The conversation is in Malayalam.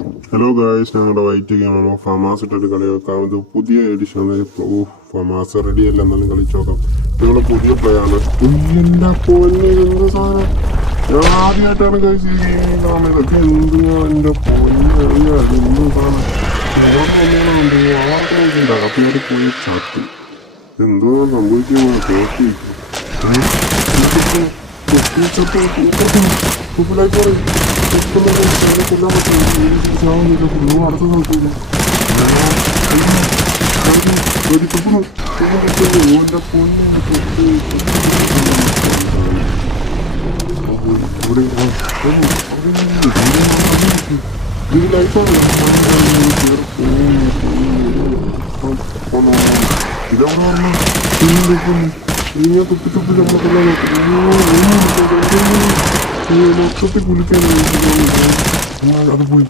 ഹലോ ഗായ്സ്, ഞങ്ങളുടെ വൈറ്റ് ഗെയിമാണ്. ഫമാസ് ഇട്ടിട്ട് കളി വെക്കാം. ഇത് പുതിയ എഡിഷൻ. ഫമാസ് റെഡി അല്ല, എന്നാലും കളിച്ചു നോക്കാം. നിങ്ങളുടെ പുതിയ പ്ലേ ആണ്. എൻ്റെ പൊന്നെ, എന്ത് സാധനം! ഞാൻ ആദ്യമായിട്ടാണ് ഗൈസ് ഈ ഗെയിം കാണുന്നത്. ഇതൊക്കെ എന്തുവാ എൻ്റെ പൊന്നെ, എന്ത് സാധനം! ഉണ്ട് ആർക്കുണ്ടാകും. അപ്പം ഞാൻ പോയി ചാത്തി എന്തോ സംഭവിക്കുന്നു. തോറ്റി മൊത്തത്തിൽ കുലിക്കാൻ അത് പോയി.